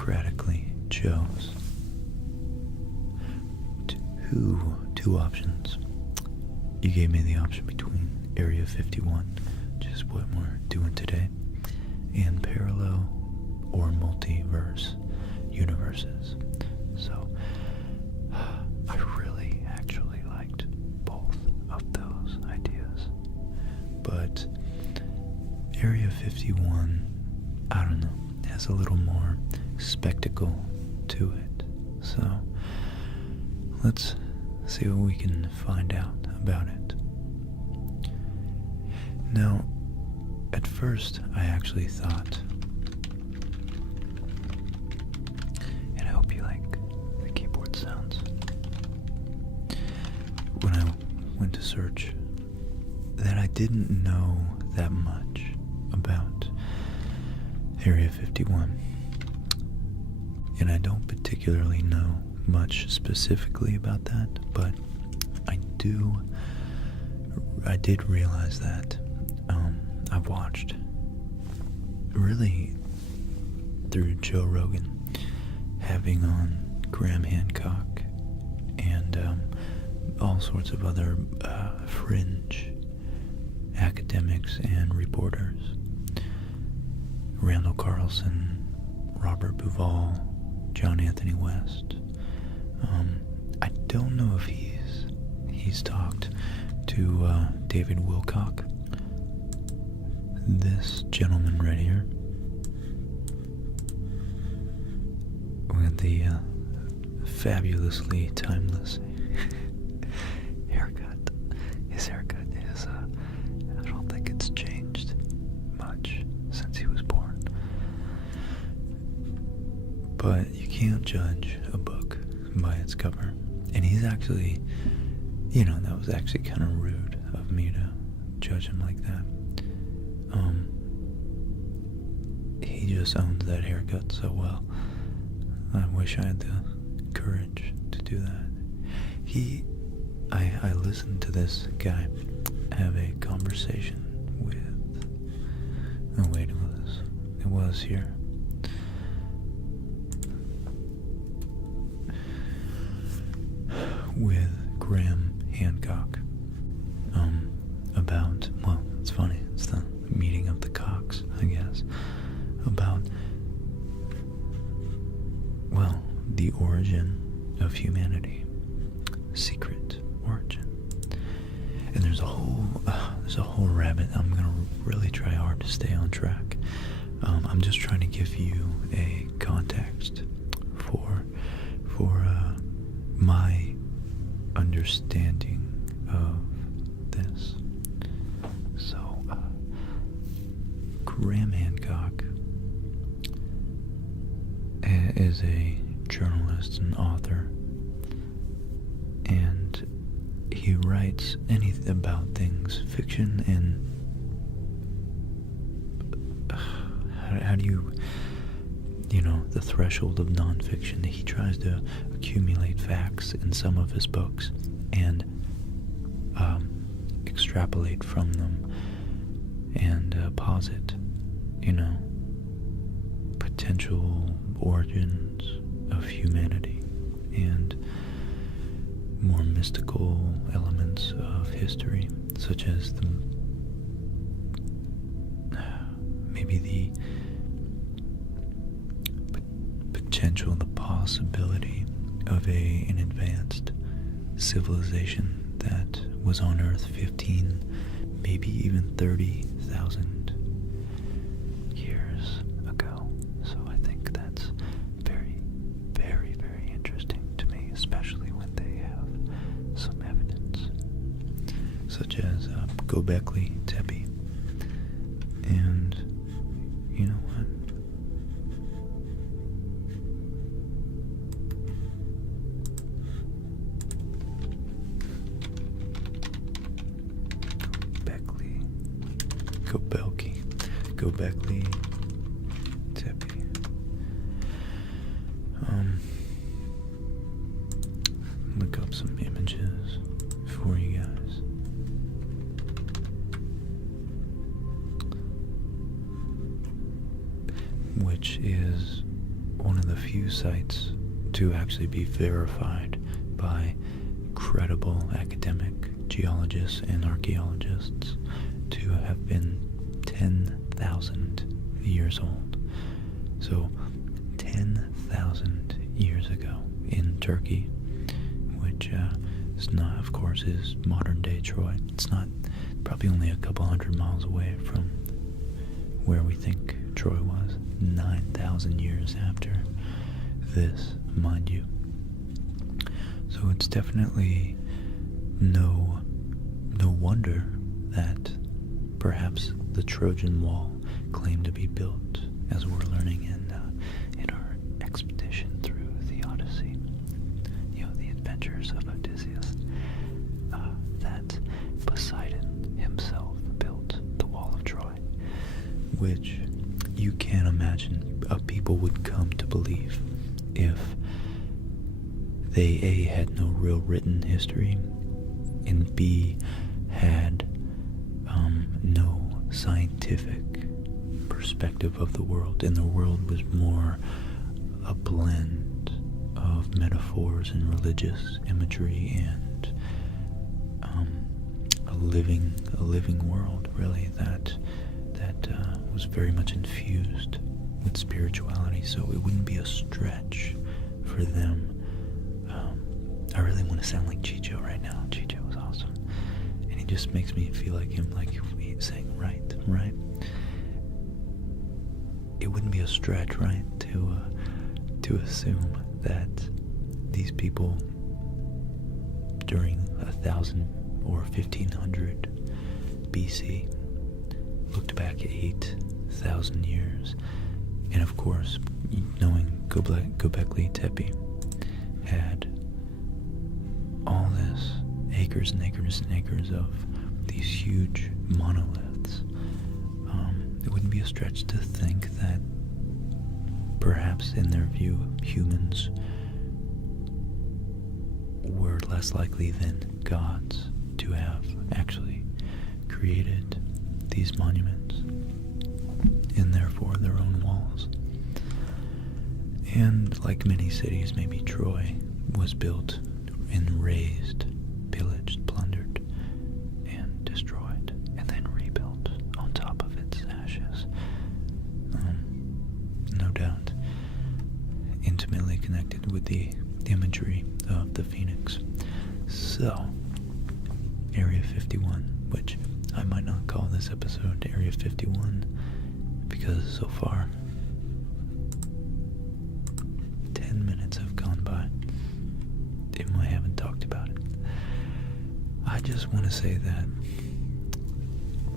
democratically chose two options. You gave me the option between Area 51, which is what we're doing today, and parallel or multiverse universes. So I really actually liked both of those ideas. But Area 51, I don't know, has a little more spectacle to it. So let's see what we can find out about it. Now, at first, I actually thought, and I hope you like the keyboard sounds, when I went to search, that I didn't know that much about Area 51. And I don't particularly know much specifically about that, but I did realize that I've watched, really through Joe Rogan, having on Graham Hancock and all sorts of other fringe academics and reporters, Randall Carlson, Robert Buvall, John Anthony West. I don't know if he's talked to David Wilcock. This gentleman right here, with the fabulously timeless haircut. His haircut is, I don't think it's changed much since he was born. But you can't judge a book by its cover. And he's actually, that was actually kind of rude of me to judge him like that. He just owns that haircut so well. I wish I had the courage to do that. I listened to this guy have a conversation with, oh wait, it was here. With Graham Hancock about, well, it's funny, it's the meeting of the cocks, I guess, about, well, the origin of humanity, secret origin. And there's a whole rabbit. I'm gonna really try hard to stay on track. I'm just trying to give you a context for my understanding of this. So, Graham Hancock is a journalist and author, and he writes anything about things, fiction and how do you, the threshold of nonfiction. He tries to accumulate facts in some of his books and extrapolate from them and posit, potential origins of humanity and more mystical elements of history, such as maybe the potential, the possibility of an advanced civilization that was on Earth 15, maybe even 30,000 years ago. So I think that's very, very, very interesting to me, especially when they have some evidence, such as Göbekli Tepe. And you know what? Göbekli Tepe. Look up some images for you guys. Which is one of the few sites to actually be verified by credible academic geologists and archaeologists to have been 10,000 years old. So 10,000 years ago in Turkey, which is not, of course, is modern day Troy. It's not, probably only a couple 100 miles away from where we think Troy was. 9,000 years after this, mind you. So it's definitely no wonder that perhaps the Trojan Wall claimed to be built, as we're learning in our expedition through the Odyssey, the adventures of Odysseus, that Poseidon himself built the Wall of Troy, which you can't imagine people would come to believe if they A, had no real written history, and B, had no scientific perspective of the world, and the world was more a blend of metaphors and religious imagery and a living world, really, that was very much infused with spirituality. So it wouldn't be a stretch for them. I really want to sound like Chicho right now. Chicho was awesome, and he just makes me feel like him, like he's saying right. It wouldn't be a stretch, right, to assume that these people during 1000 or 1500 BC looked back 8,000 years, and of course, knowing Göbekli Tepe had all this acres and acres and acres of these huge monoliths. It wouldn't be a stretch to think that perhaps in their view humans were less likely than gods to have actually created these monuments and therefore their own walls. And like many cities, maybe Troy was built and razed, pillaged, plundered, and destroyed, and then rebuilt on top of its ashes. No doubt intimately connected with the imagery of the phoenix. So, Area 51, which I might not call this episode Area 51, because so far 10 minutes have gone by and I haven't talked about it. I just want to say that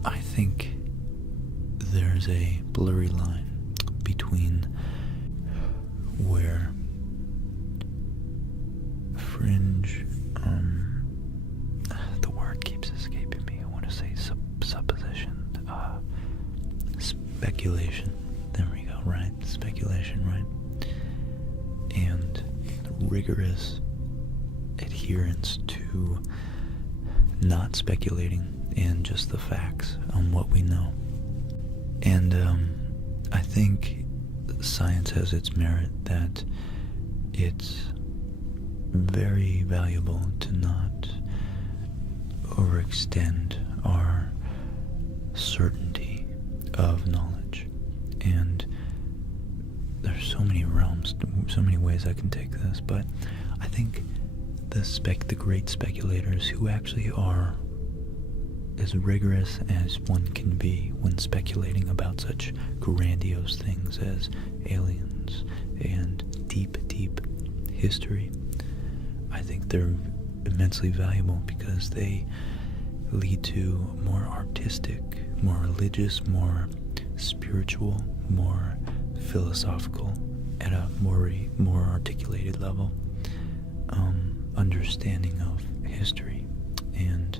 I think there's a blurry line between where fringe, the word keeps escaping me. I want to say supposition, speculation. There we go, right? Speculation, right? And rigorous adherence to not speculating and just the facts on what we know. And I think science has its merit that it's very valuable to not overextend our certainty of knowledge. And there's so many realms, so many ways I can take this, but I think the great speculators who actually are as rigorous as one can be when speculating about such grandiose things as aliens and deep history, I think they're immensely valuable because they lead to more artistic, more religious, more spiritual, more philosophical, at a more articulated level, understanding of history and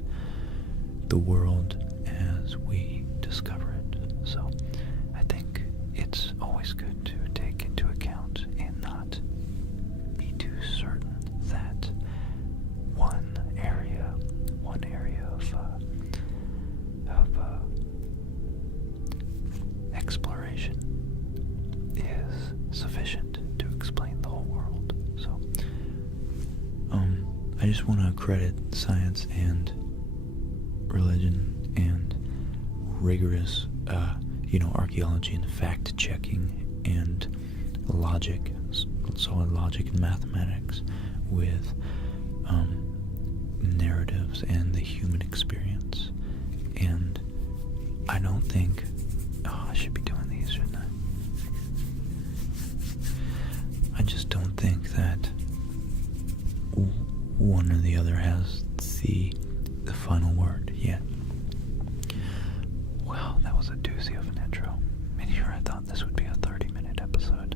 the world as we discover it. So I think it's always good to take into account and not be too certain that one area of exploration is sufficient explain the whole world. So, I just want to credit science and religion and rigorous, archaeology and fact-checking and logic, solid logic and mathematics with narratives and the human experience. And I don't think, I should be doing these, shouldn't I? I just don't think that one or the other has the final word yet. Wow, that was a doozy of an intro. And here I thought this would be a 30-minute episode.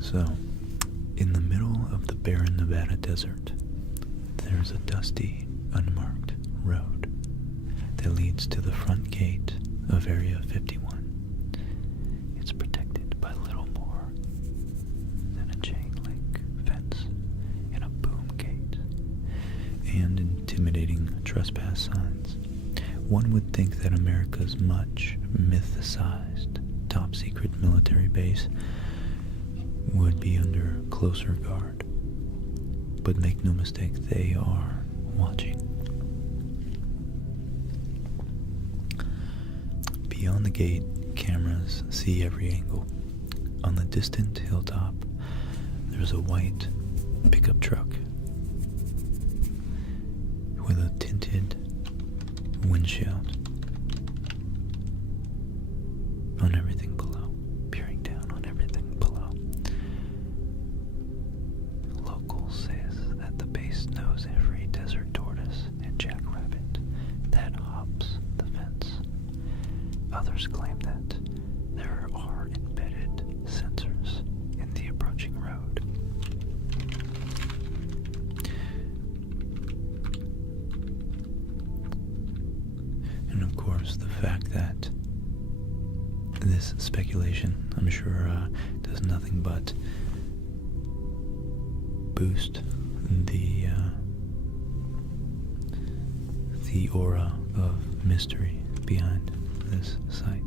So, in the middle of the barren Nevada desert, there's a dusty, unmarked road that leads to the front gate of Area 51. It's protected by little more than a chain link fence and a boom gate and intimidating trespass signs. One would think that America's much mythicized top-secret military base would be under closer guard. But make no mistake, they are watching. Beyond the gate, cameras see every angle. On the distant hilltop, there's a white pickup truck with a tinted windshield on everything below, peering down on everything below. Locals say that the base knows every desert tortoise and jackrabbit that hops the fence. Others claim that there are embedded sensors in the approaching road. And of course, the fact that this speculation, I'm sure, does nothing but boost the aura of mystery behind this site.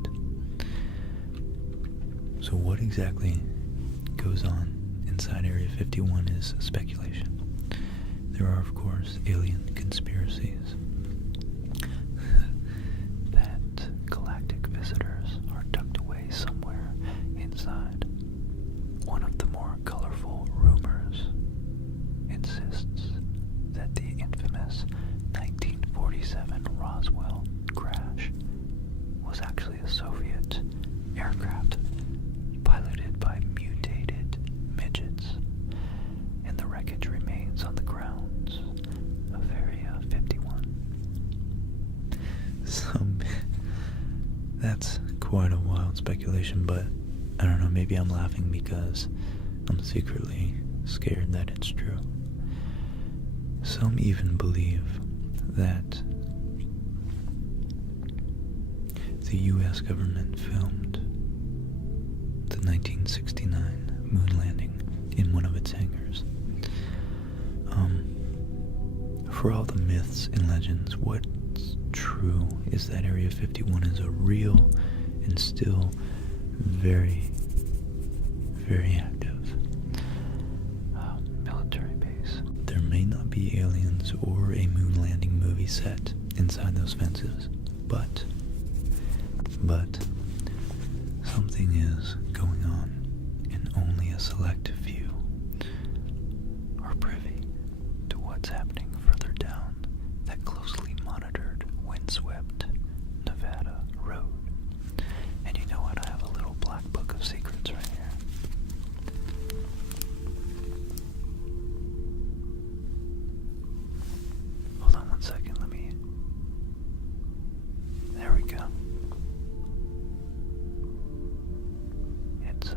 So what exactly goes on inside Area 51 is speculation. There are, of course, alien conspiracies that galactic visitors are tucked away somewhere inside. One of the more colorful rumors insists that the infamous 1947 Roswell crash was actually a Soviet aircraft piloted by mutated midgets, and the wreckage remains on the grounds of Area 51. That's quite a wild speculation, but I don't know, maybe I'm laughing because I'm secretly scared that it's true. Some even believe that the U.S. government filmed the 1969 moon landing in one of its hangars. For all the myths and legends, what's true is that Area 51 is a real and still very, very active military base. There may not be aliens or a moon landing movie set inside those fences, but something is going on, and only a select few are privy to what's happening further down that closely monitored, windswept Nevada road. And you know what? I have a little black book of secrets right here. Hold on one second, there we go. It's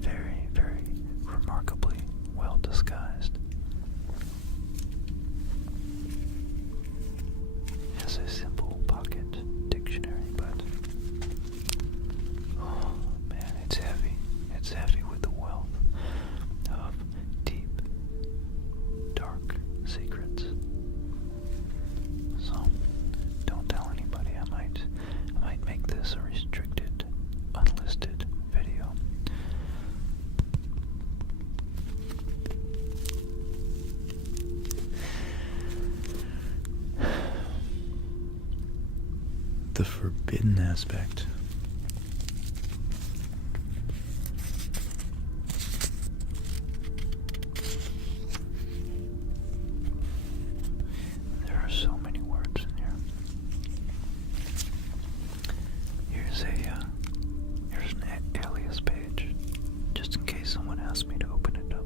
very, very the forbidden aspect. There are so many words in here. Here's an alias page, just in case someone asks me to open it up.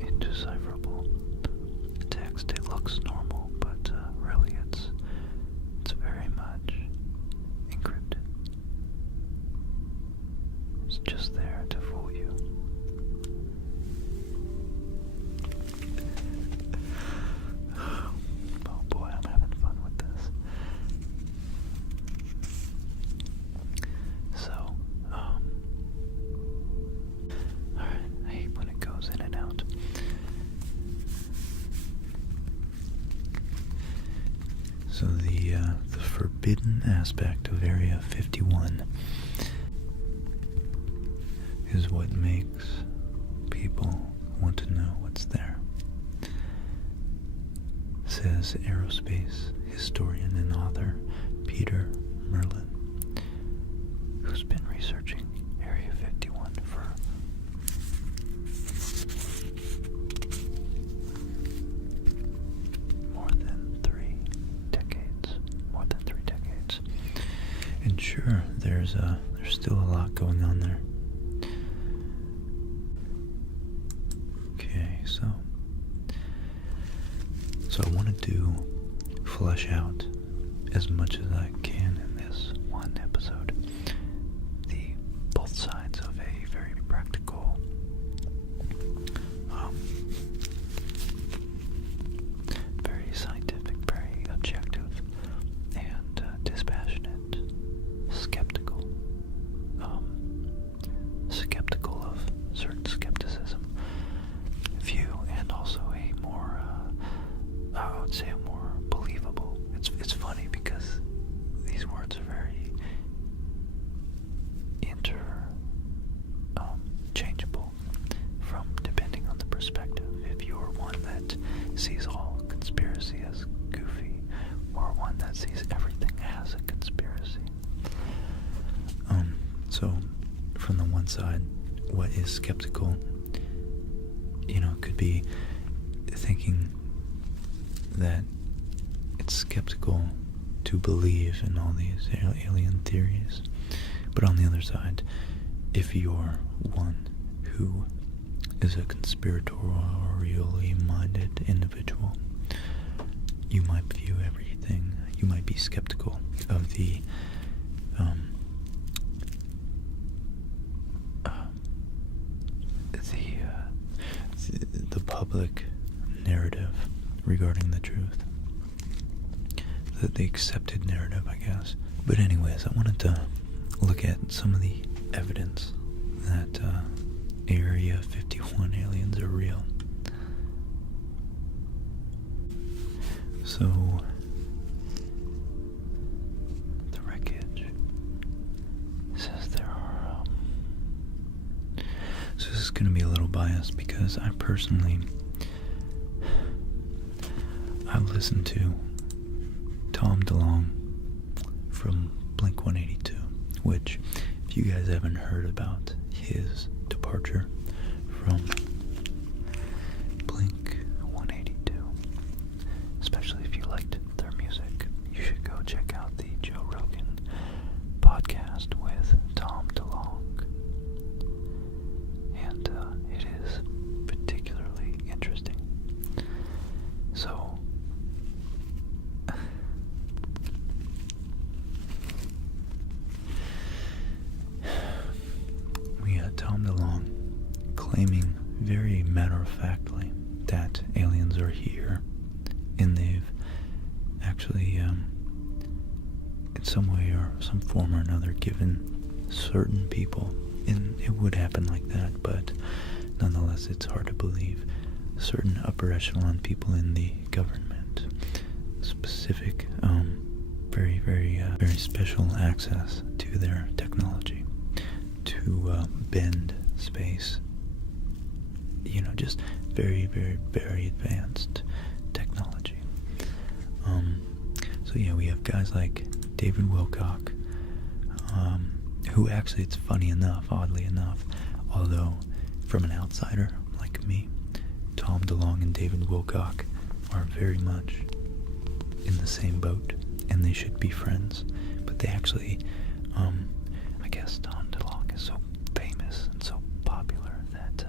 Indecipherable text. It looks normal, but really it's very much encrypted. It's just there to fool you. Oh boy, I'm having fun with this. So, alright, I hate when it goes in and out. So the forbidden aspect of Area 51 is what makes people want to know what's there, says aerospace historian and author Peter Merlin, who's been researching Area 51 for more than 3 decades. And sure, there's still a lot going on there. Okay, so I wanted to flesh out as much as I can in this one episode the both sides of a very practical, very scientific, very objective, and dispassionate, skeptical of certain skepticism view, and also a more, I would say, a more believable. It's funny because these words are very interchangeable from depending on the perspective. If you're one that sees all conspiracy as goofy, or one that sees everything as a conspiracy. So from the one side, what is skeptical, could be thinking that it's skeptical to believe in all these alien theories. But on the other side, if you're one who is a conspiratorially minded individual, you might view everything, you might be skeptical of the public narrative regarding the truth. The accepted narrative, I guess. But anyways, I wanted to look at some of the evidence that Area 51 aliens are real. So, the wreckage says there are, so this is going to be a little biased because I personally, I've listened to Tom DeLonge from Blink-182, which, if you guys haven't heard about his departure from Blink-182, especially if you liked their music, you should go check out the Joe Rogan podcast with Tom DeLonge. And it is particularly claiming very matter-of-factly that aliens are here, and they've actually, in some way or some form or another, given certain people, and it would happen like that, but nonetheless it's hard to believe, certain upper echelon people in the government, specific, very special access to their technology, to bend space, just very advanced technology. So yeah, we have guys like David Wilcock, who actually, it's funny enough, oddly enough, although from an outsider like me, Tom DeLonge and David Wilcock are very much in the same boat, and they should be friends, but they actually, I guess Tom DeLonge is so famous and so popular that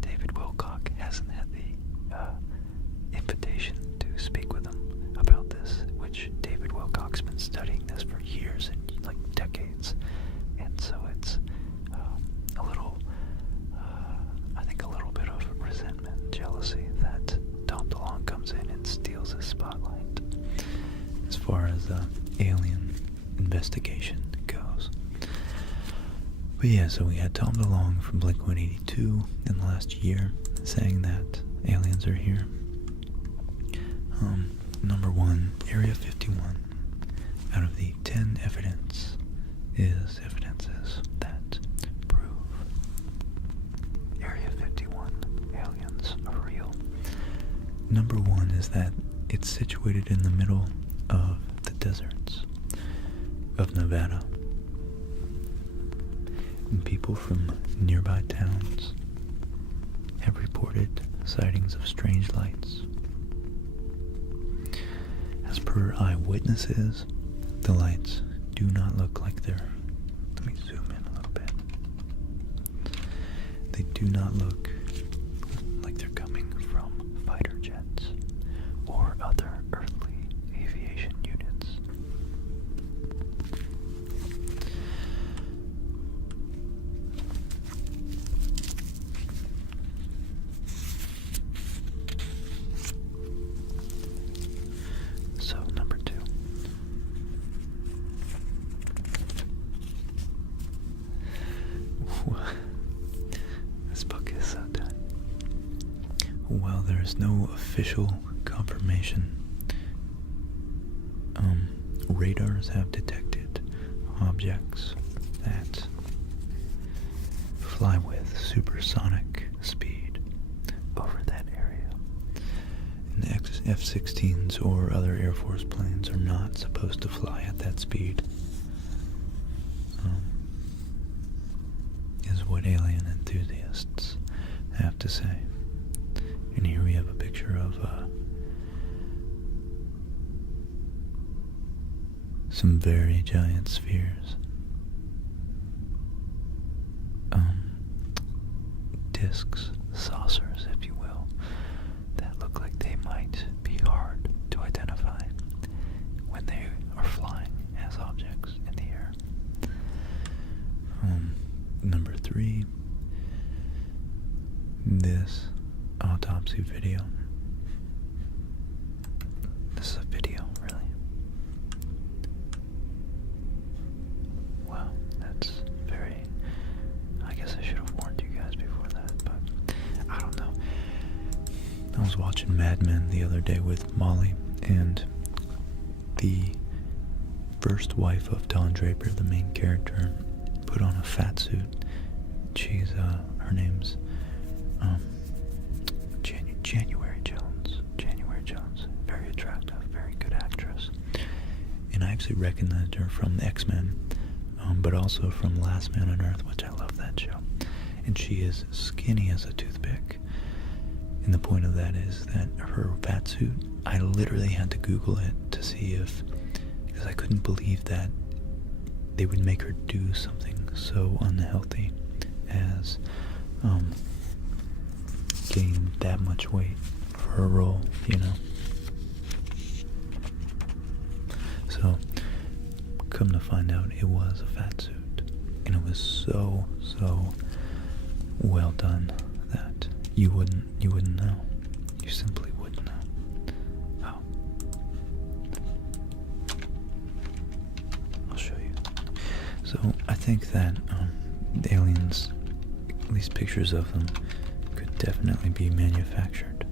David Wilcock hasn't had the invitation to speak with him about this, which David Wilcock's been studying this for years and like decades, and so it's a little, I think a little bit of resentment, jealousy that Tom DeLonge comes in and steals his spotlight as far as alien investigation goes. But yeah, so we had Tom DeLonge from Blink-182 in the last year saying that aliens are here. Number one, Area 51, out of the 10 evidences that prove Area 51 aliens are real. Number one is that it's situated in the middle of the deserts of Nevada. And people from nearby towns have reported sightings of strange lights. As per eyewitnesses, the lights do not look like they're... Let me zoom in a little bit. They do not look like they're coming from fighter jets or other earthly aviation units. So, number two. This book is so done. While there is no official confirmation, radars have detected objects that fly with supersonic speed over that area. And F-16s or other Air Force planes are not supposed to fly at that speed, is what alien enthusiasts have to say. And here we have a picture of some very giant spheres, discs, saucers, if you will, that look like they might be hard to identify when they are flying as objects in the air. Number three, this autopsy video. This is a video, really. Wow, that's very... I guess I should have warned you guys before that, but I don't know. I was watching Mad Men the other day with Molly, and the first wife of Don Draper, the main character, put on a fat suit. She's, her name's, January Jones. Very attractive, very good actress. And I actually recognized her from the X-Men, but also from Last Man on Earth, which I love that show. And she is skinny as a toothpick. And the point of that is that her fat suit, I literally had to Google it to see if, because I couldn't believe that they would make her do something so unhealthy as gain that much weight for her role, you know. So, come to find out, it was a fat suit, and it was so well done you wouldn't know. You simply wouldn't know. Oh. I'll show you. So I think that the aliens, at least pictures of them, could definitely be manufactured.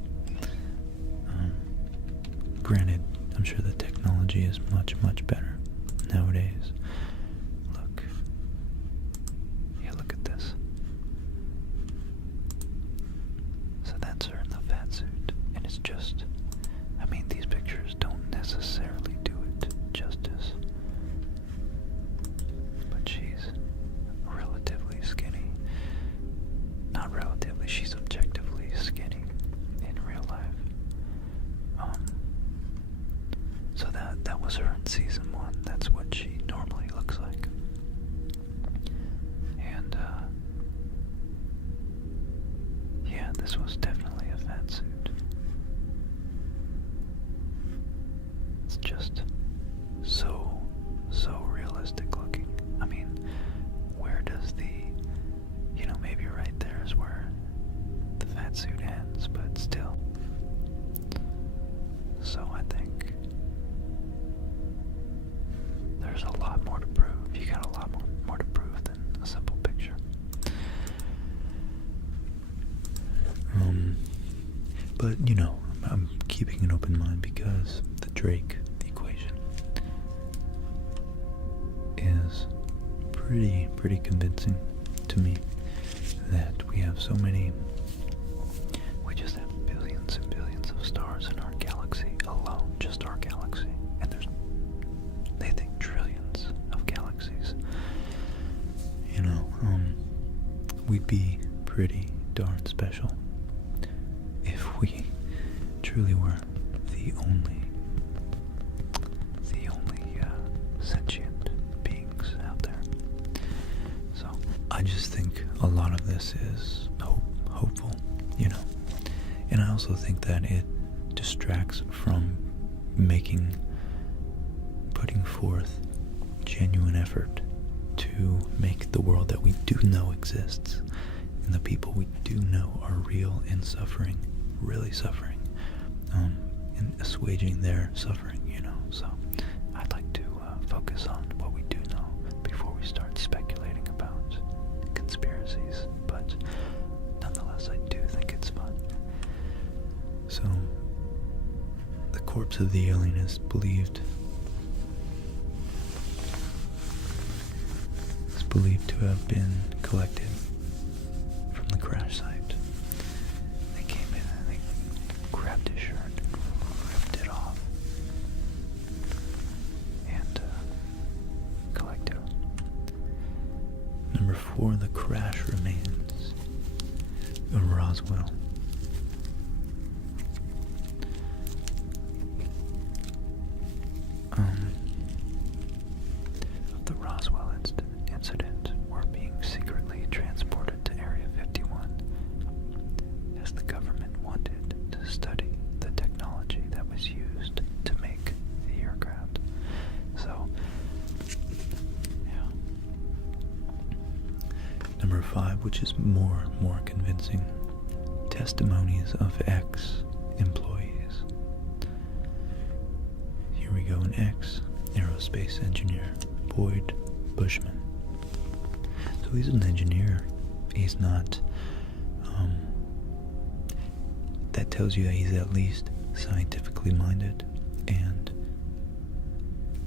Granted, I'm sure the technology is much, much better nowadays. Look. Yeah, look at this. So that's her in the fat suit. And it's just, I mean, these pictures don't necessarily do it justice. But she's relatively skinny. Not relatively, she's objectively skinny in real life. So that was her in season 1. That's what she normally looks like. And yeah, this was definitely a fat suit. It's just so realistic looking. I mean, where does the, maybe right there is where the fat suit ends, but still. So I think there's a lot more to prove. You got a lot more to prove than a simple picture. But I'm keeping an open mind because the Drake equation is pretty convincing to me that we have so many. We just have billions and billions of stars in our galaxy alone, just our galaxy, and they think trillions of galaxies. We'd be pretty darn special if we truly were the only sentient beings out there. So I just think a lot of this is hopeful, and I also think that it distracts from putting forth genuine effort to make the world that we do know exists and the people we do know are real and suffering, really suffering, and assuaging their suffering, So I'd like to focus on what we do know before we start speculating about conspiracies, but nonetheless I do think it's fun. So the corpse of the alien is believed to have been collected from the crash site. They came in and they grabbed his shirt and ripped it off and collected him. Number 4, the crash remains of Roswell. Of the Roswell incident were being secretly transported to Area 51 as the government wanted to study the technology that was used to make the aircraft. So, yeah. Number 5, which is more convincing, testimonies of ex-employees. Here we go, an ex-aerospace engineer, Boyd Bushman. So he's an engineer. He's not, that tells you that he's at least scientifically minded and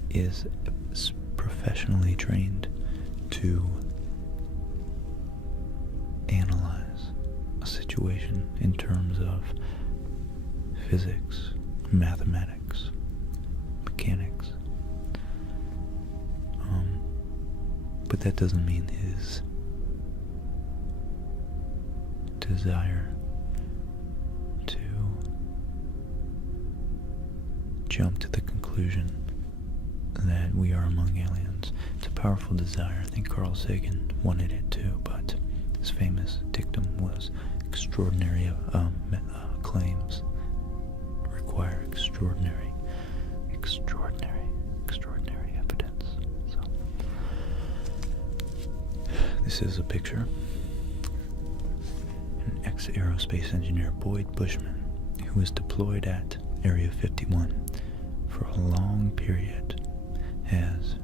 is professionally trained to analyze a situation in terms of physics, mathematics, mechanics. But that doesn't mean his desire to jump to the conclusion that we are among aliens. It's a powerful desire. I think Carl Sagan wanted it too, but his famous dictum was extraordinary claims require extraordinary evidence. So this is a picture, an ex-aerospace engineer Boyd Bushman, who was deployed at Area 51 for a long period, has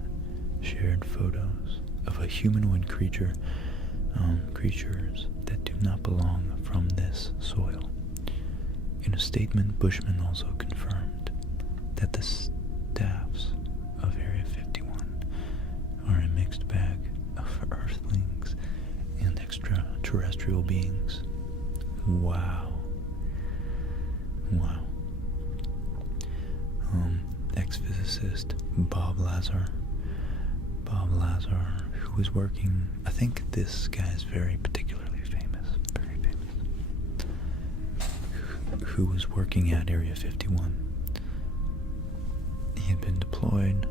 shared photos of a humanoid creatures that do not belong from this soil. In a statement, Bushman also confirmed that the staffs of Area 51 are a mixed bag of earthlings and extraterrestrial beings. Wow. Wow. Ex-physicist Bob Lazar, who was working, I think this guy is very particularly famous, very famous, who was working at Area 51. He had been deployed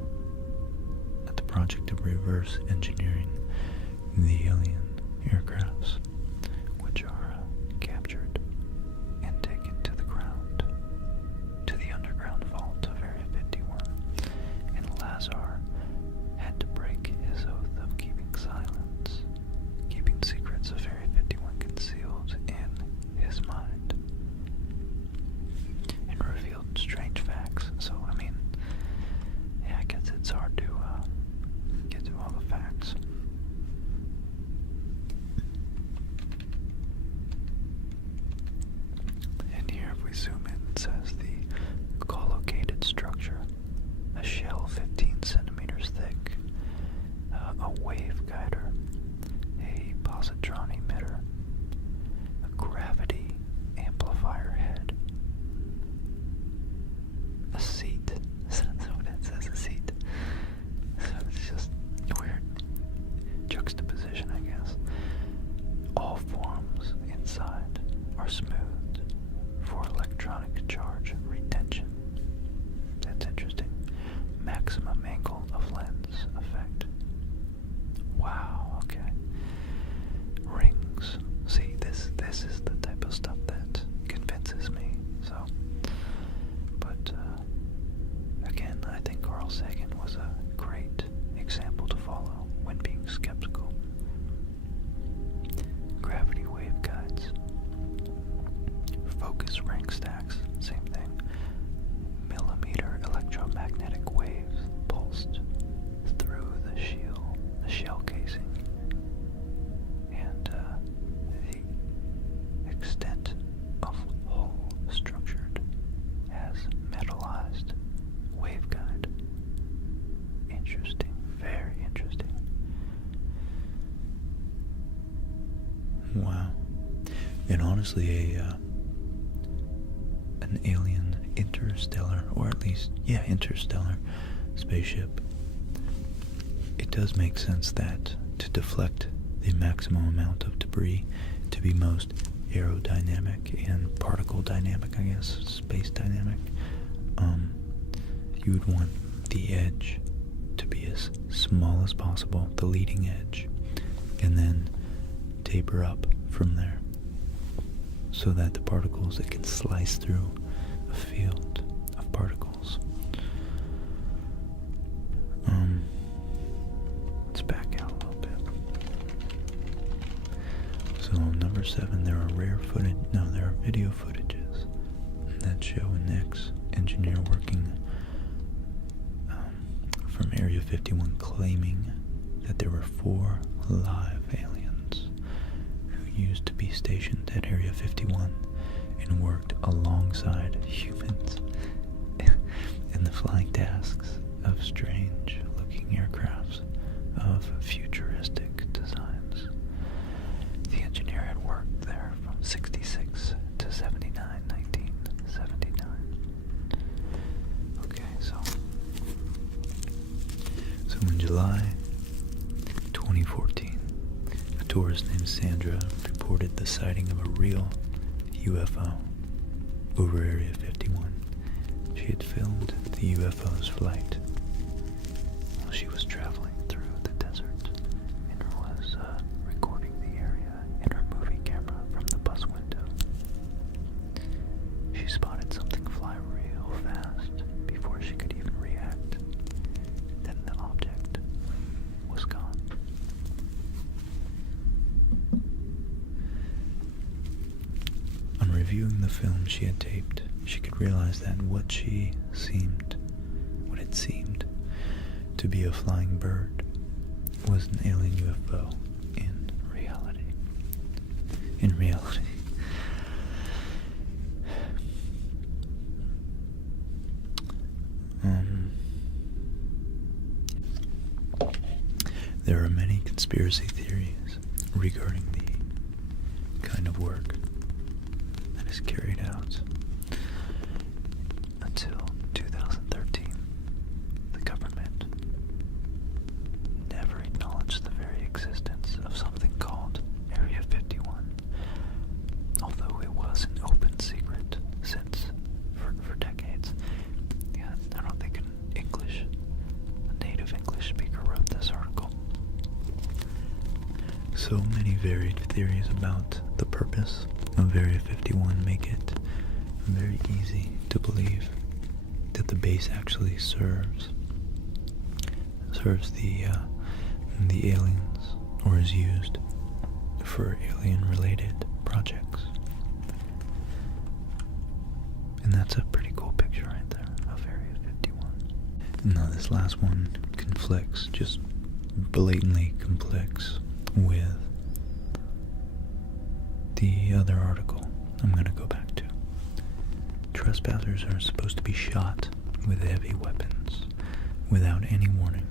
at the project of reverse engineering the alien aircrafts, which are captured and taken to the ground, to the underground vault of Area 51. And Lazar had to break his oath of keeping silence, keeping secrets of Area 51 concealed in his mind, and revealed strange facts. So, I mean, yeah, I guess it's hard to get to all the facts. And here, if we zoom in, it says the collocated structure, a shell 15 centimeters thick, a waveguider, a positron emitter, a gravity amplifier head, a seat. That's what it says, a seat. So it's just weird juxtaposition, I guess. All forms inside are smoothed for electronic charge retention. That's interesting. Maximum angle of lens effect. Wow, okay. Rings. See, this is the type of stuff that convinces me. So, but again, I think Carl Sagan was a great example to follow when being skeptical. Gravity waveguides. Focus ring stacks, same thing. Millimeter electromagnetic waves pulsed through the shell casing, and the extent of hull structured as metallized waveguide. Interesting, very interesting. Wow. And honestly, an alien interstellar, or at least, interstellar spaceship, it does make sense that to deflect the maximum amount of debris to be most aerodynamic and particle dynamic, I guess, space dynamic, you would want the edge to be as small as possible, the leading edge, and then taper up from there, so that the particles, it can slice through a field of particles. Let's back out a little bit. So number 7, there are video footages that show an ex-engineer working from Area 51 claiming that there were 4 live aliens who used to be stationed at Area 51 and worked alongside humans in the flying tasks of strange-looking aircrafts of futuristic designs. The engineer had worked there from 66 to 79, 1979. Okay, so in July 2014, a tourist named Sandra reported the sighting of a real UFO over Area 51. She had filmed the UFO's flight while she was traveling through the desert and was recording the area in her movie camera from the bus window. She spotted something fly real fast before she could even react. Then the object was gone. reviewing the film she had taped, she could realize that what it seemed to be a flying bird was an alien UFO in reality. In reality. There are many conspiracy theories regarding the kind of work that is carried out. Until 2013, the government never acknowledged the very existence of something called Area 51, although it was an open secret since for decades. Yeah, I don't think a native English speaker wrote this article. So many varied theories about the purpose of Area 51 make it very easy to believe that the base actually serves the aliens, or is used for alien-related projects. And that's a pretty cool picture right there of Area 51. Now this last one conflicts, just blatantly conflicts with the other article I'm going to go back to. Trespassers are supposed to be shot with heavy weapons without any warning.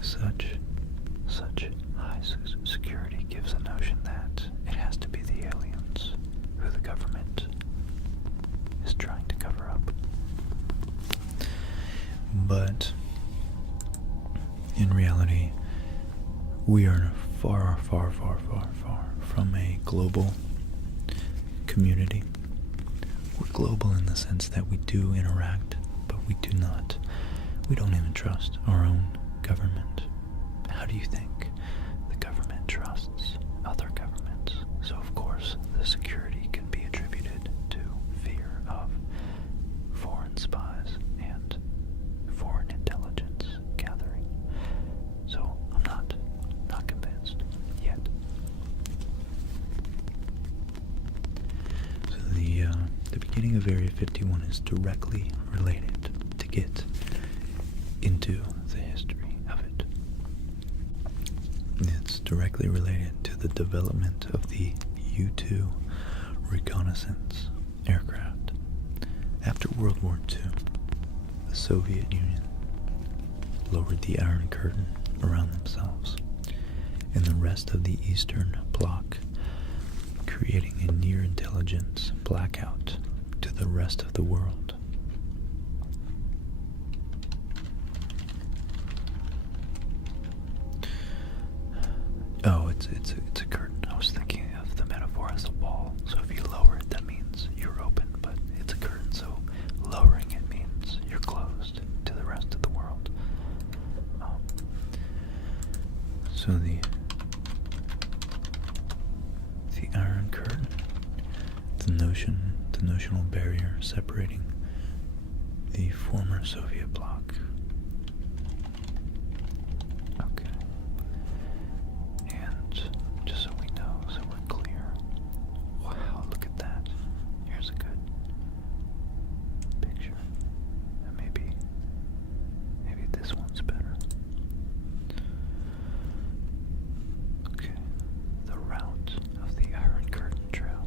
Such high security gives a notion that it has to be the aliens who the government is trying to cover up. But in reality, we are far from a global community. We're global in the sense that we do interact, but we don't even trust our own government. How do you think the government trusts other governments? So of course, the security can be attributed to fear of foreign spies and foreign intelligence gathering. So I'm not convinced yet. So the beginning of Area 51 is directly related to get into the history of it. It's directly related to the development of the U-2 reconnaissance aircraft. After World War II, the Soviet Union lowered the Iron Curtain around themselves and the rest of the Eastern Bloc, creating a near-intelligence blackout to the rest of the world. Oh, it's a curtain. I was thinking of the metaphor as a wall. So if you lower it, that means you're open, but it's a curtain, so lowering it means you're closed to the rest of the world. So the Iron Curtain, the notional barrier separating the former Soviet bloc. Okay. And just so we know, so we're clear. Wow, look at that. Here's a good picture. And maybe this one's better. Okay. The route of the Iron Curtain Trail.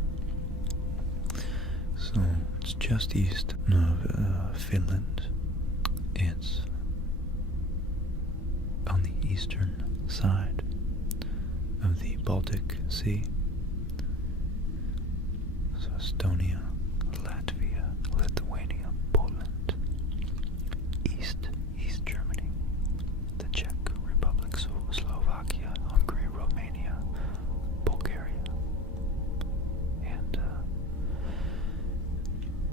So it's just east of Finland. It's on the eastern side of the Baltic Sea. So Estonia, Latvia, Lithuania, Poland, East Germany, the Czech Republic, Slovakia, Hungary, Romania, Bulgaria, and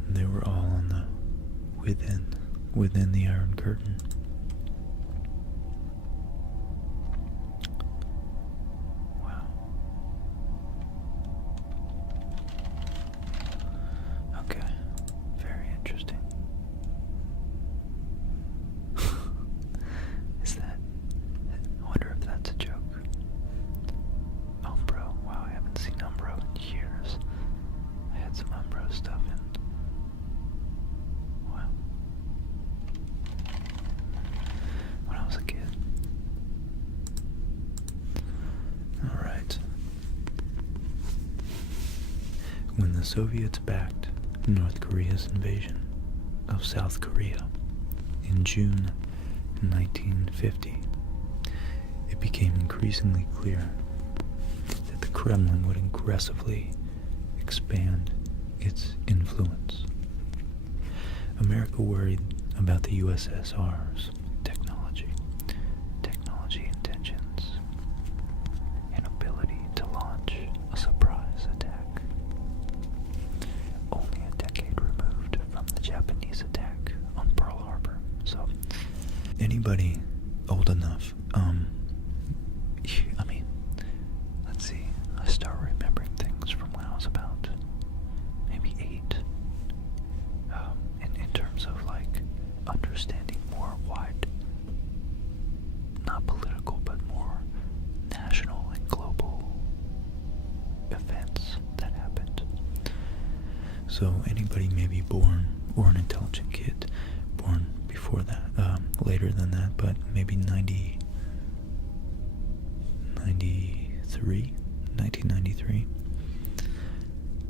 they were all on the within the Iron Curtain. Wow. Okay. Very interesting. Is that? I wonder if that's a joke. Oh, bro. Wow. when the Soviets backed North Korea's invasion of South Korea in June 1950, it became increasingly clear that the Kremlin would aggressively expand its influence. America worried about the USSR's technology intentions, and ability to launch a surprise attack, only a decade removed from the Japanese attack on Pearl Harbor. So, anybody old enough, let's see, I start remembering things from when I was about maybe 8, in terms of like understanding more wide, not political, but more national and global events that happened. So anybody maybe born, or an intelligent kid born before that, later than that, but maybe 1993,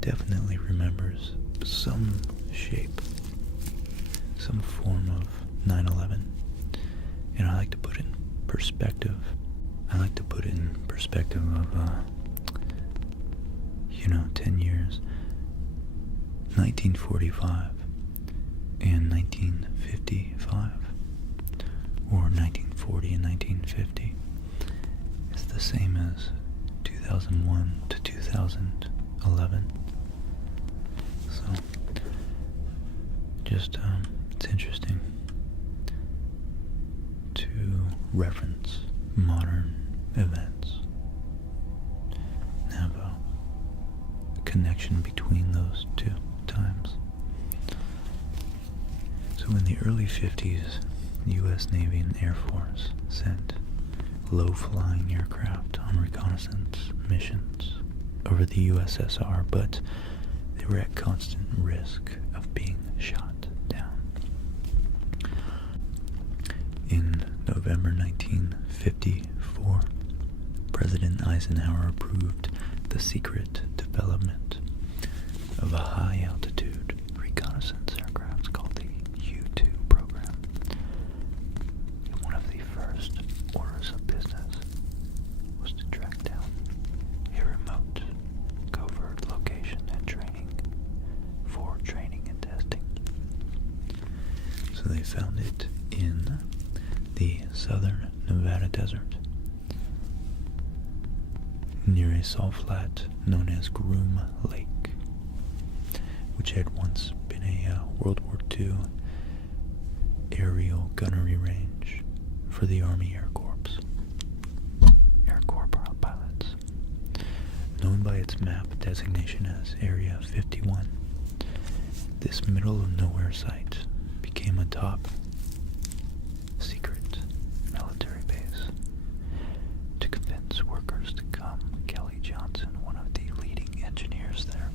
definitely remembers some shape, some form of 9/11. And I like to put it in perspective. I like to put it in perspective of, 10 years. 1945 and 1955, or 1940 and 1950, is the same as 2001 to 2011. So, just, it's interesting to reference modern events and have a connection between those two times. So in the early 50s, the U.S. Navy and Air Force sent low-flying aircraft on reconnaissance missions over the USSR, but they were at constant risk of being shot down. In November 1954, President Eisenhower approved the secret development of a high-altitude reconnaissance aircraft called the U-2 program. And one of the first orders of business was to track down a remote, covert location and training for training and testing. So they found it in the southern Nevada desert, near a salt flat known as Groom Lake, which had once been a World War II aerial gunnery range for the Army Air Corps pilots. Known by its map designation as Area 51, this middle-of-nowhere site became a top secret military base to convince workers to come. Kelly Johnson, one of the leading engineers there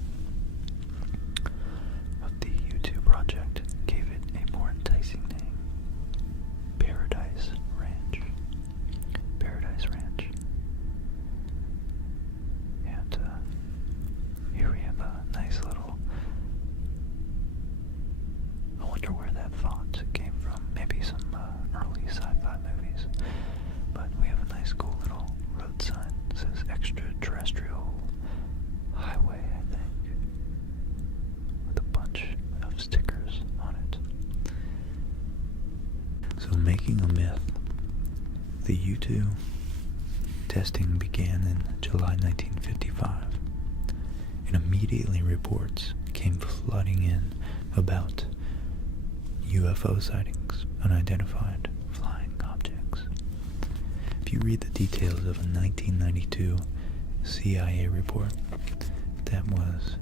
of the U-2 project, gave it a more enticing name: Paradise Ranch. And here we have a nice little, I wonder where that font came from. Maybe some early sci-fi movies. But we have a nice cool little road sign. It says Extra-terrestrial Highway, I think, with a bunch of stickers on it. So, making a myth, the U-2 testing began in July 1955, and immediately reports came flooding in about UFO sightings, unidentified flying objects. If you read the details of a 1992 CIA report that was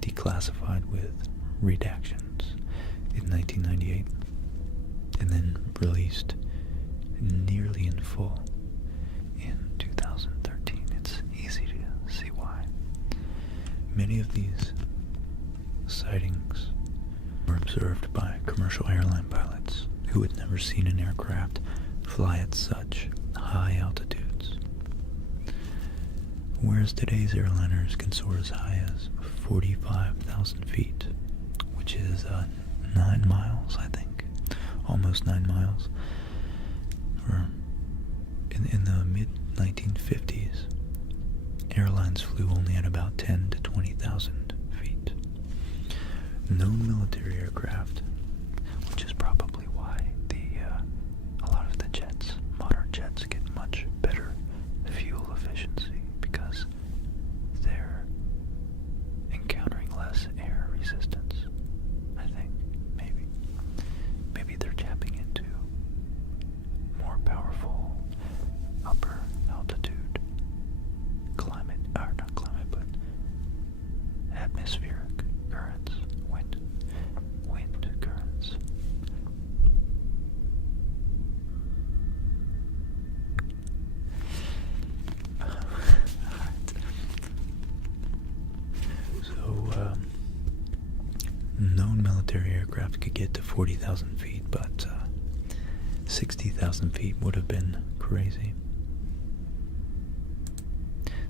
declassified with redactions in 1998 and then released nearly in full in 2013, it's easy to see why. Many of these sightings were observed by commercial airline pilots who had never seen an aircraft fly at such high altitudes. whereas today's airliners can soar as high as 45,000 feet, which is 9 miles, I think, almost 9 miles. Or in the mid-1950s, airlines flew only at about 10 to 20,000 feet. Known military aircraft, which is probably why a lot of the jets, modern jets, get much better fuel efficiency, because they're encountering less air resistance. I think maybe they're tapping into more powerful upper altitude climate, or not climate, but atmospheric currents, wind currents. So, known military aircraft could get to 40,000 feet, but 60,000 feet would have been crazy.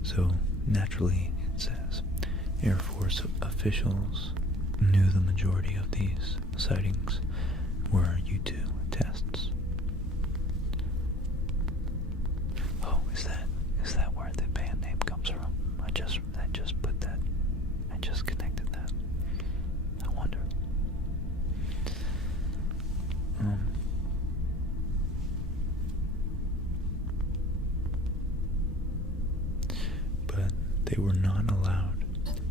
So, naturally, it says, Air Force officials knew the majority of these sightings were U-2 tests. Oh, is that where the band name comes from? I just put that. I just connected that. I wonder. But they were not allowed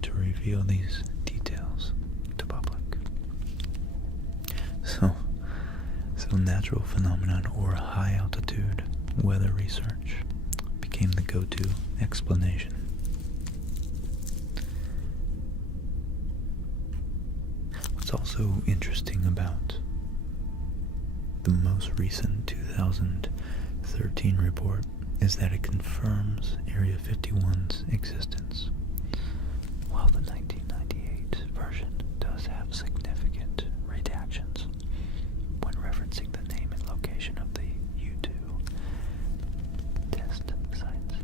to reveal these details to public. So natural phenomenon or high altitude weather research became the go-to explanation. What's also interesting about the most recent 2013 report is that it confirms Area 51's existence, while the 1998 version does have significant redactions when referencing the name and location of the U-2 test sites.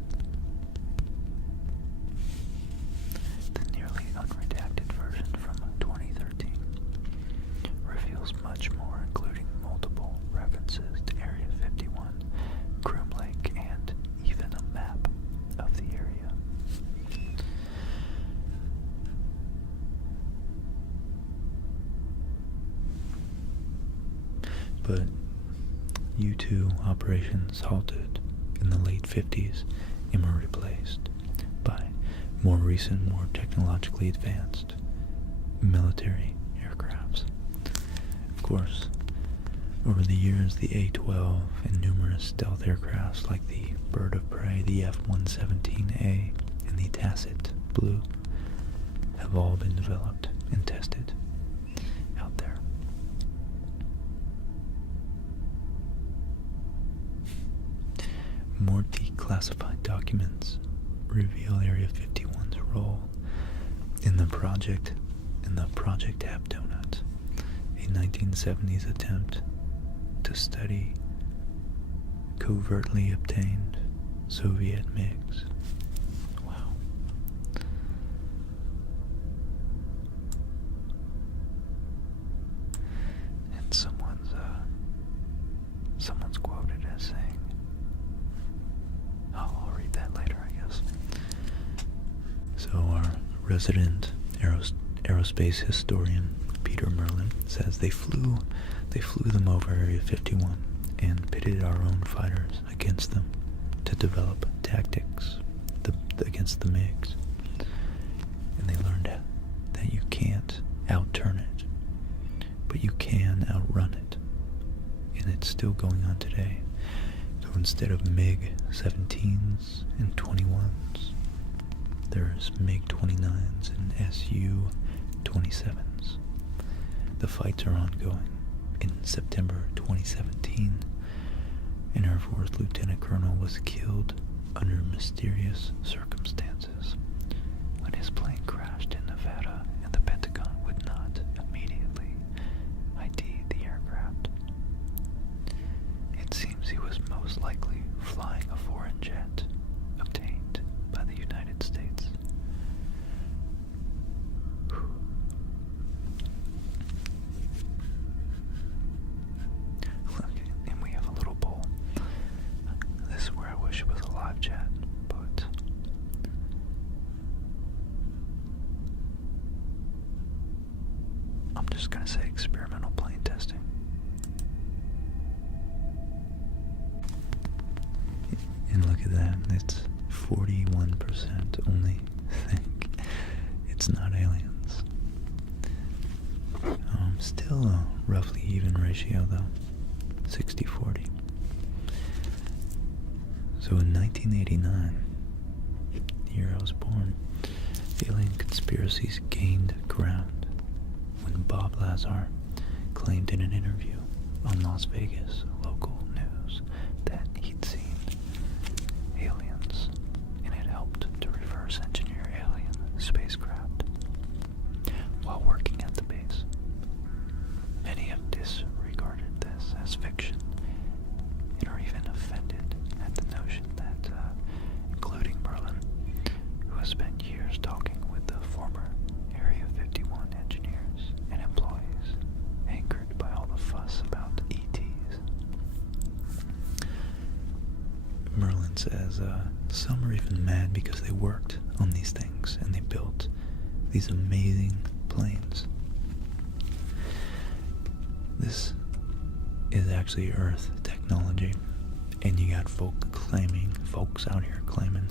The nearly unredacted version from 2013 reveals much more, including multiple references to Area 51, Groom Lake, and even a map of the area. But U-2 operations halted in the late 50s and were replaced by more recent, more technologically advanced military aircrafts. Of course, over the years, the A-12 and numerous stealth aircrafts like the Bird of Prey, the F-117A, and the Tacit Blue have all been developed and tested out there. More declassified documents reveal Area 51's role in the Project Half Donut, a 1970s attempt to study covertly obtained Soviet MiGs. Wow. And someone's quoted as saying, I'll read that later, I guess. So our resident aerospace historian Peter Merlin says they flew them over Area 51 and pitted our own fighters against them to develop tactics against the MiGs. And they learned that you can't outturn it, but you can outrun it. And it's still going on today. So instead of MiG-17s and 21s, there's MiG-29s and Su-27s. The fights are ongoing. In September 2017, an Air Force Lieutenant Colonel was killed under mysterious circumstances when his plane crashed in Nevada and the Pentagon would not immediately ID the aircraft. It seems he was most likely flying a foreign jet obtained by the United going to say experimental plane testing. And look at that, it's 41% only think it's not aliens. Still a roughly even ratio though, 60-40. So in 1989, the year I was born, alien conspiracies gained ground when Bob Lazar claimed in an interview on Las Vegas local news that he'd seen aliens and had helped to reverse engineer alien spacecraft while working at the base. Many have disregarded this as fiction and are even offended at the notion that, including Merlin, who has spent years talking with the former Area 51 engineers and employees, angered by all the fuss about ETs. Merlin says some are even mad because they worked on these things and they built these amazing planes. This is actually Earth technology, and you got folks out here claiming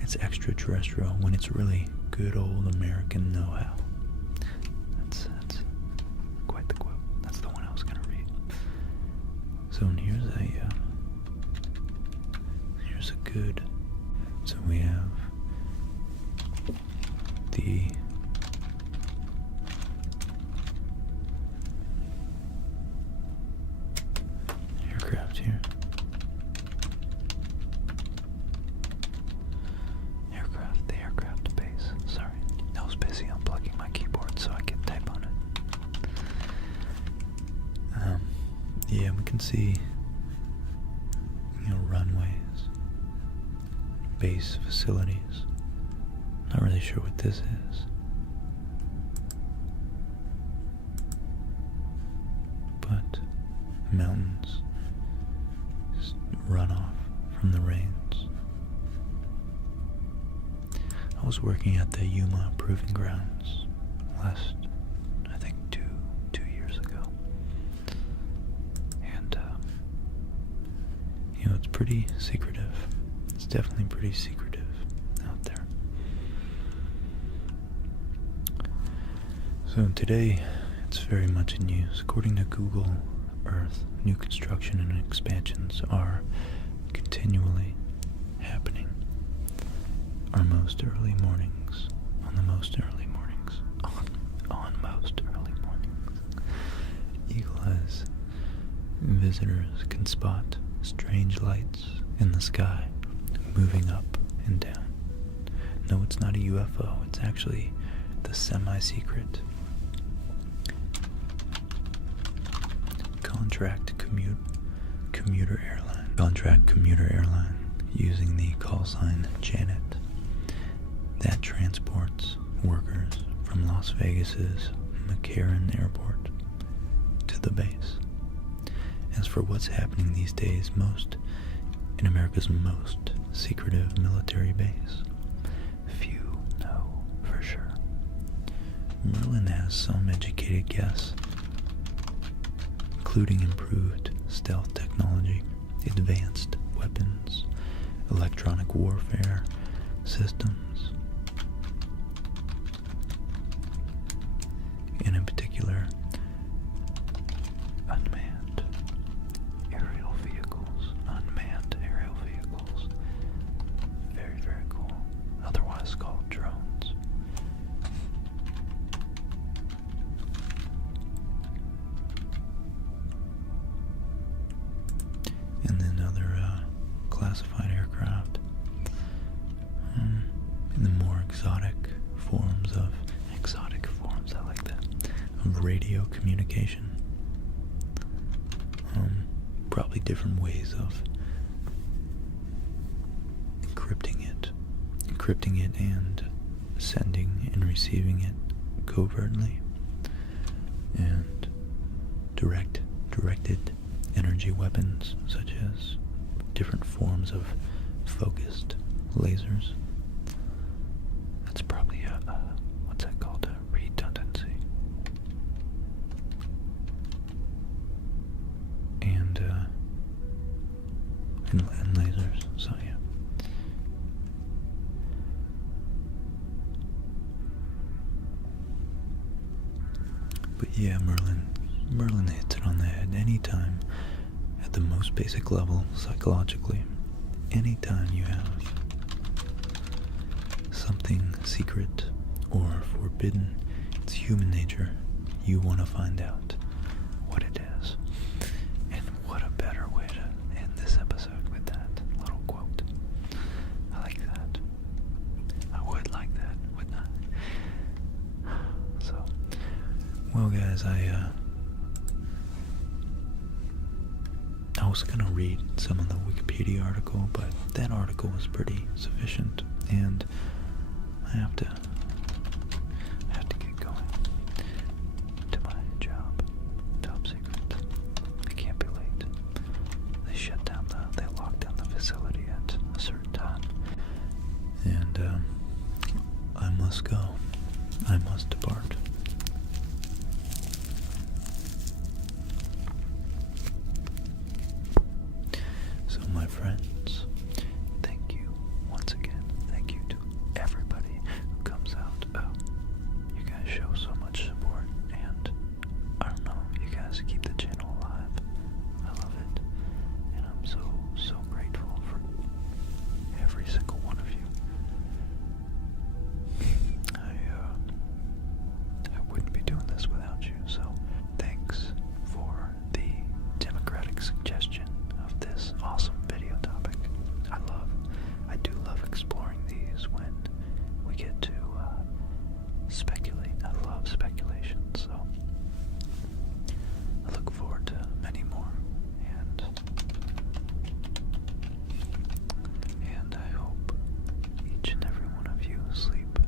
it's extraterrestrial when it's really good old American know-how. That's quite the quote. That's the one I was going to read. So here's a good. So we have the aircraft here. The aircraft base. Sorry, I was busy unplugging my keyboard so I could type on it. Yeah, we can see, runways, base facilities. Not really sure what this is. But mountains just run off from the rains. I was working at the Yuma Proving Grounds last, I think, two years ago. And, it's pretty secretive. It's definitely pretty secretive out there. So today, it's very much in use. According to Google Earth, new construction and expansions are continually happening. On most early mornings. Eagle eyes visitors can spot strange lights in the sky moving up and down. No, it's not a UFO. It's actually the semi-secret contract commuter airline using the call sign Janet that transports workers from Las Vegas's McCarran Airport to the base. As for what's happening these days in America's most secretive military base, few know for sure. Merlin has some educated guess, including improved stealth technology, advanced weapons, electronic warfare systems, and in particular, unmanned aerial vehicles. Very, very cool. Otherwise called drones. And then other classified aircraft. And the more exotic forms, I like that, of radio communication. Probably different ways of encrypting it and sending and receiving it covertly, and directed energy weapons such as different forms of focused lasers. That's probably what's that called? A redundancy. Yeah, Merlin hits it on the head. Anytime, at the most basic level, psychologically, anytime you have something secret or forbidden, it's human nature. You want to find out what it is. And what a better way to end this episode with that little quote. I like that. I would like that, wouldn't I? So, well guys, I was going to read some of the Wikipedia article, but that article was pretty sufficient, and I have to get going to my job. Top secret. I can't be late. They locked down the facility at a certain time, and I must go. I must depart. So, my friends, thank you once again. Thank you to everybody who comes out. You guys show so much support, and I don't know, you guys keep the channel alive. I love it, and I'm so grateful for every single one of you. I wouldn't be doing this without you, so thanks for the democratic suggestion of this awesome video topic. I do love exploring these when we get to speculate. I love speculation, so I look forward to many more, and I hope each and every one of you sleep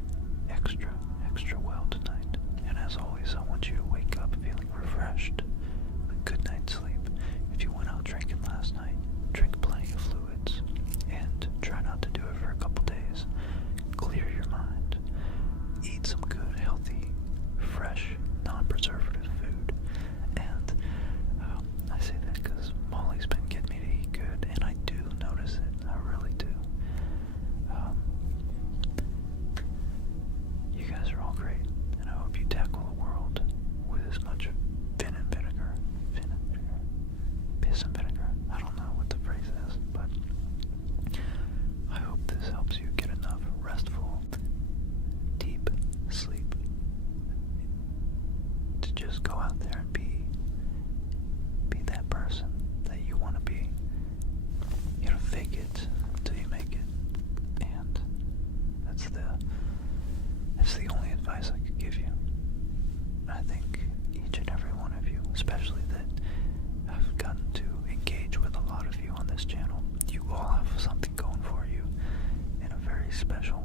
extra well tonight. And as always, I want you to wake up feeling refreshed, a good night's sleep. If you went out drinking last night, drink plenty of fluids, and try not to do it for a couple days. Clear your mind. Eat some good, healthy, fresh, non-preservative food. And I say that because Molly's been getting me to eat good, and I do notice it. I really do. You guys are all great, and I hope you tackle the world with as much piss and vinegar. I don't know what the phrase is, but I hope this helps you get enough restful, deep sleep to just go out there and be that person that you want to be. You know, fake it until you make it, and that's the only advice I could give you. I think each and every one of you, especially that I've gotten to engage with a lot of you on this channel, you all have something going for you in a very special